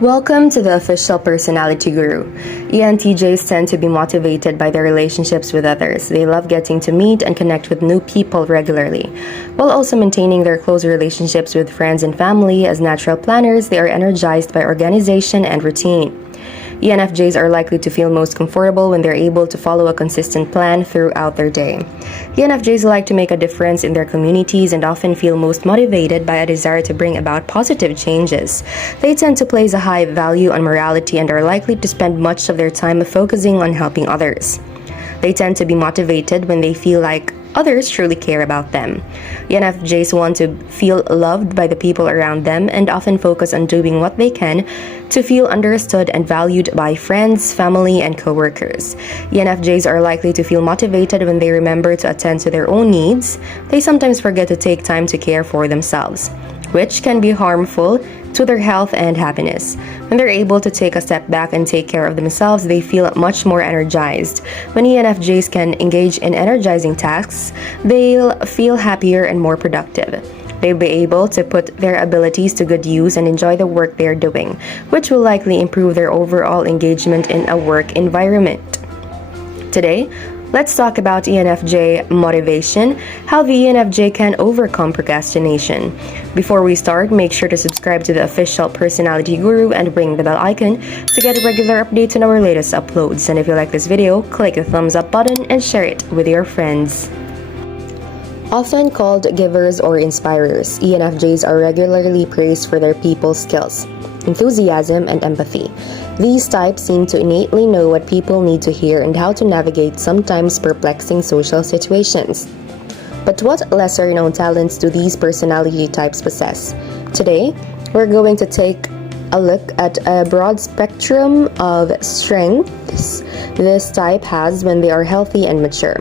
Welcome to the Official Personality Guru. ENTJs tend to be motivated by their relationships with others. They love getting to meet and connect with new people regularly. While also maintaining their close relationships with friends and family, as natural planners, they are energized by organization and routine. ENFJs are likely to feel most comfortable when they're able to follow a consistent plan throughout their day. ENFJs like to make a difference in their communities and often feel most motivated by a desire to bring about positive changes. They tend to place a high value on morality and are likely to spend much of their time focusing on helping others. They tend to be motivated when they feel like others truly care about them. ENFJs want to feel loved by the people around them and often focus on doing what they can to feel understood and valued by friends, family, and coworkers. ENFJs are likely to feel motivated when they remember to attend to their own needs. They sometimes forget to take time to care for themselves, which can be harmful to their health and happiness. When they're able to take a step back and take care of themselves, they feel much more energized. When ENFJs can engage in energizing tasks, they'll feel happier and more productive. They'll be able to put their abilities to good use and enjoy the work they're doing, which will likely improve their overall engagement in a work environment. Today, let's talk about ENFJ motivation, how the ENFJ can overcome procrastination. Before we start, make sure to subscribe to the Official Personality Guru and ring the bell icon to get regular updates on our latest uploads. And if you like this video, click the thumbs up button and share it with your friends. Often called givers or inspirers, ENFJs are regularly praised for their people skills, enthusiasm, and empathy. These types seem to innately know what people need to hear and how to navigate sometimes perplexing social situations. But what lesser-known talents do these personality types possess? Today, we're going to take a look at a broad spectrum of strengths this type has when they are healthy and mature.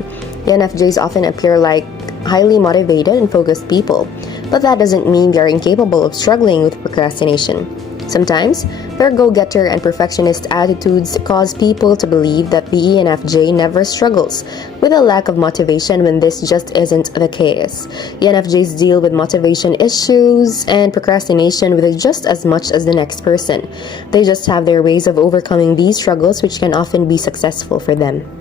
ENFJs often appear like highly motivated and focused people, but that doesn't mean they are incapable of struggling with procrastination. Sometimes, their go-getter and perfectionist attitudes cause people to believe that the ENFJ never struggles with a lack of motivation when this just isn't the case. ENFJs deal with motivation issues and procrastination with just as much as the next person. They just have their ways of overcoming these struggles, which can often be successful for them.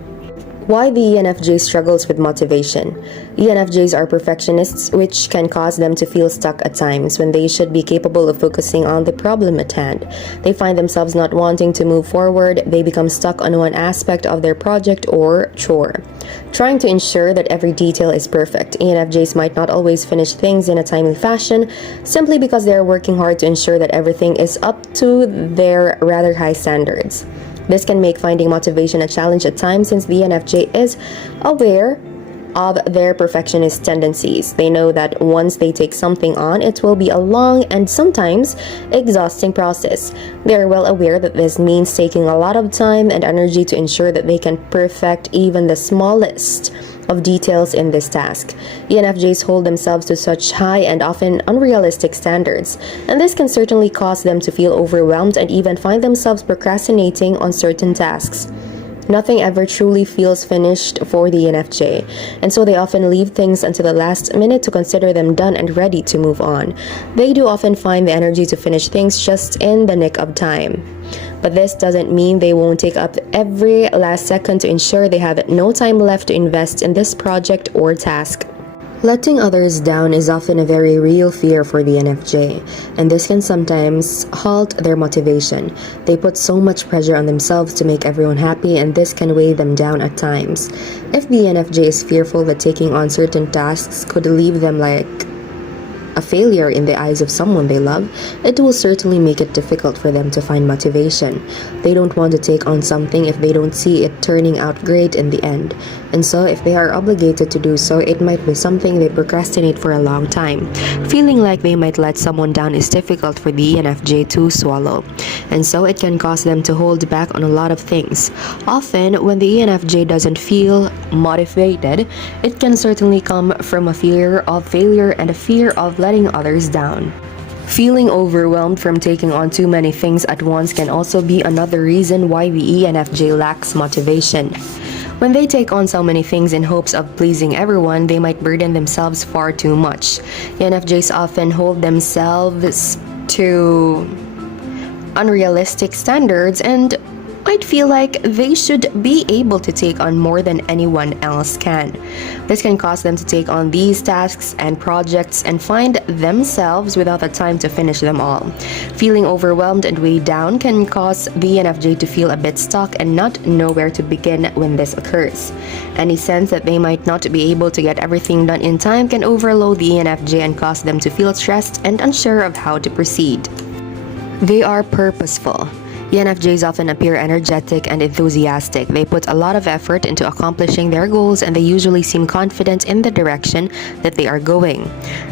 Why the ENFJ struggles with motivation. ENFJs are perfectionists, which can cause them to feel stuck at times when they should be capable of focusing on the problem at hand. They find themselves not wanting to move forward. They become stuck on one aspect of their project or chore, trying to ensure that every detail is perfect. ENFJs might not always finish things in a timely fashion simply because they are working hard to ensure that everything is up to their rather high standards. This can make finding motivation a challenge at times since the ENFJ is aware of their perfectionist tendencies. They know that once they take something on, it will be a long and sometimes exhausting process. They are well aware that this means taking a lot of time and energy to ensure that they can perfect even the smallest of details in this task. ENFJs hold themselves to such high and often unrealistic standards, and this can certainly cause them to feel overwhelmed and even find themselves procrastinating on certain tasks. Nothing ever truly feels finished for the ENFJ, and so they often leave things until the last minute to consider them done and ready to move on. They do often find the energy to finish things just in the nick of time. But this doesn't mean they won't take up every last second to ensure they have no time left to invest in this project or task. Letting others down is often a very real fear for the ENFJ, and this can sometimes halt their motivation. They put so much pressure on themselves to make everyone happy, and this can weigh them down at times. If the ENFJ is fearful that taking on certain tasks could leave them like a failure in the eyes of someone they love, it will certainly make it difficult for them to find motivation. They don't want to take on something if they don't see it turning out great in the end. And so if they are obligated to do so, it might be something they procrastinate for a long time. Feeling like they might let someone down is difficult for the ENFJ to swallow, and so it can cause them to hold back on a lot of things. Often, when the ENFJ doesn't feel motivated, it can certainly come from a fear of failure and a fear of letting others down. Feeling overwhelmed from taking on too many things at once can also be another reason why the ENFJ lacks motivation. When they take on so many things in hopes of pleasing everyone, they might burden themselves far too much. ENFJs often hold themselves to unrealistic standards and might feel like they should be able to take on more than anyone else can. This can cause them to take on these tasks and projects and find themselves without the time to finish them all. Feeling overwhelmed and weighed down can cause the ENFJ to feel a bit stuck and not know where to begin when this occurs. Any sense that they might not be able to get everything done in time can overload the ENFJ and cause them to feel stressed and unsure of how to proceed. They are purposeful. ENFJs often appear energetic and enthusiastic. They put a lot of effort into accomplishing their goals and they usually seem confident in the direction that they are going.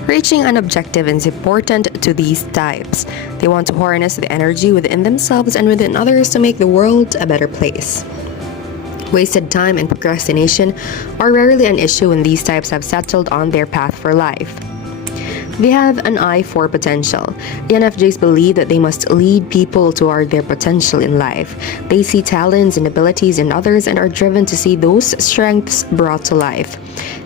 Reaching an objective is important to these types. They want to harness the energy within themselves and within others to make the world a better place. Wasted time and procrastination are rarely an issue when these types have settled on their path for life. They have an eye for potential. ENFJs believe that they must lead people toward their potential in life. They see talents and abilities in others and are driven to see those strengths brought to life.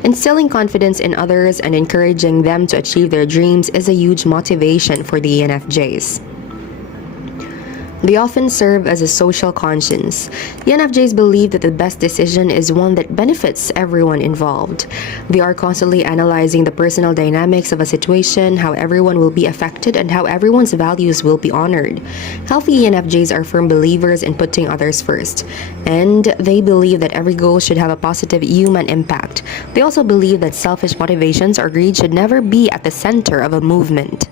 Instilling confidence in others and encouraging them to achieve their dreams is a huge motivation for the ENFJs. They often serve as a social conscience. ENFJs believe that the best decision is one that benefits everyone involved. They are constantly analyzing the personal dynamics of a situation, how everyone will be affected, and how everyone's values will be honored. Healthy ENFJs are firm believers in putting others first, and they believe that every goal should have a positive human impact. They also believe that selfish motivations or greed should never be at the center of a movement.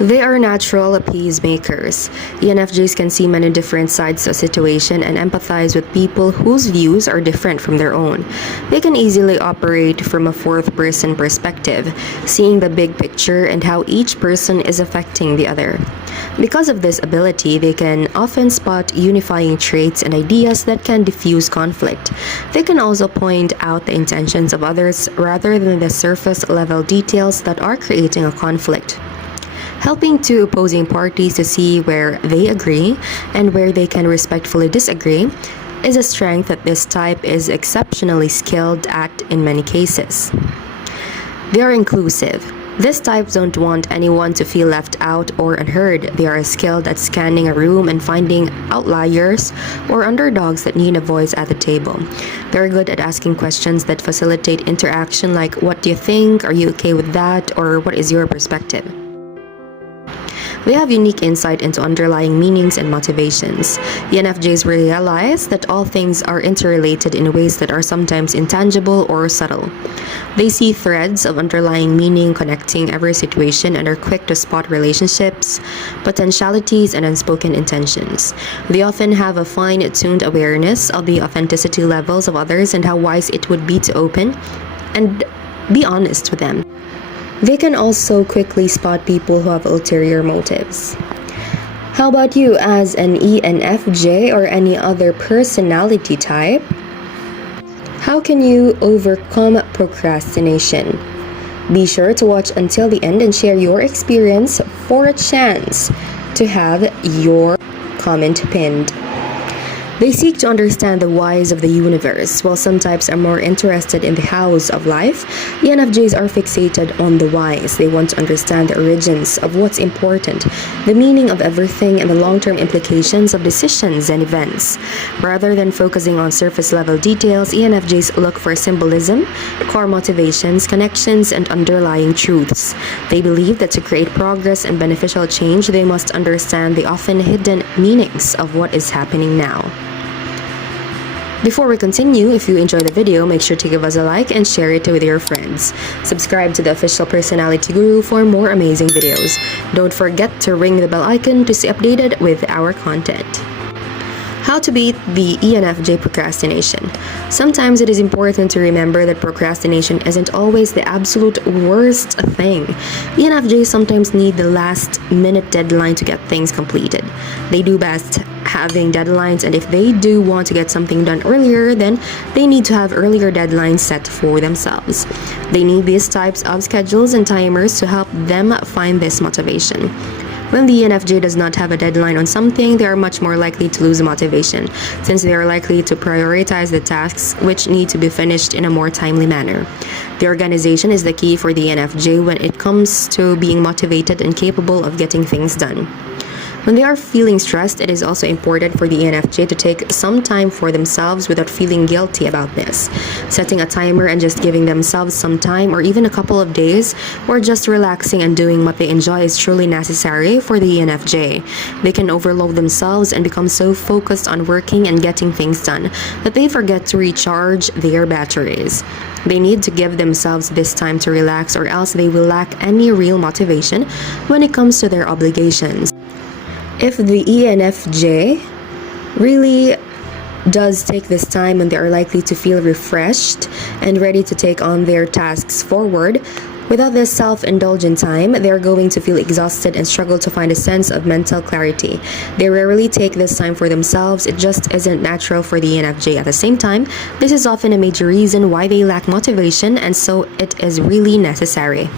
They are natural appease makers. ENFJs can see many different sides to a situation and empathize with people whose views are different from their own. They can easily operate from a fourth-person perspective, seeing the big picture and how each person is affecting the other. Because of this ability, they can often spot unifying traits and ideas that can diffuse conflict. They can also point out the intentions of others rather than the surface-level details that are creating a conflict. Helping two opposing parties to see where they agree and where they can respectfully disagree is a strength that this type is exceptionally skilled at in many cases. They are inclusive. These types don't want anyone to feel left out or unheard. They are skilled at scanning a room and finding outliers or underdogs that need a voice at the table. They're good at asking questions that facilitate interaction like, "What do you think? Are you okay with that?" or "What is your perspective?" They have unique insight into underlying meanings and motivations. ENFJs realize that all things are interrelated in ways that are sometimes intangible or subtle. They see threads of underlying meaning connecting every situation and are quick to spot relationships, potentialities, and unspoken intentions. They often have a fine-tuned awareness of the authenticity levels of others and how wise it would be to open and be honest with them. They can also quickly spot people who have ulterior motives. How about you as an ENFJ or any other personality type? How can you overcome procrastination? Be sure to watch until the end and share your experience for a chance to have your comment pinned. They seek to understand the whys of the universe. While some types are more interested in the hows of life, ENFJs are fixated on the whys. They want to understand the origins of what's important, the meaning of everything, and the long-term implications of decisions and events. Rather than focusing on surface-level details, ENFJs look for symbolism, core motivations, connections, and underlying truths. They believe that to create progress and beneficial change, they must understand the often hidden meanings of what is happening now. Before we continue, if you enjoy the video, make sure to give us a like and share it with your friends. Subscribe to the Official Personality Guru for more amazing videos. Don't forget to ring the bell icon to stay updated with our content. How to beat the ENFJ procrastination. Sometimes it is important to remember that procrastination isn't always the absolute worst thing. ENFJs sometimes need the last-minute deadline to get things completed. They do best having deadlines, and if they do want to get something done earlier, then they need to have earlier deadlines set for themselves. They need these types of schedules and timers to help them find this motivation. When the ENFJ does not have a deadline on something, they are much more likely to lose motivation, since they are likely to prioritize the tasks which need to be finished in a more timely manner. The organization is the key for the ENFJ when it comes to being motivated and capable of getting things done. When they are feeling stressed, it is also important for the ENFJ to take some time for themselves without feeling guilty about this. Setting a timer and just giving themselves some time, or even a couple of days, or just relaxing and doing what they enjoy is truly necessary for the ENFJ. They can overload themselves and become so focused on working and getting things done that they forget to recharge their batteries. They need to give themselves this time to relax, or else they will lack any real motivation when it comes to their obligations. If the ENFJ really does take this time, and they are likely to feel refreshed and ready to take on their tasks forward. Without this self-indulgent time, they're going to feel exhausted and struggle to find a sense of mental clarity. They rarely take this time for themselves. It just isn't natural for the ENFJ. At the same time, this is often a major reason why they lack motivation, and so it is really necessary.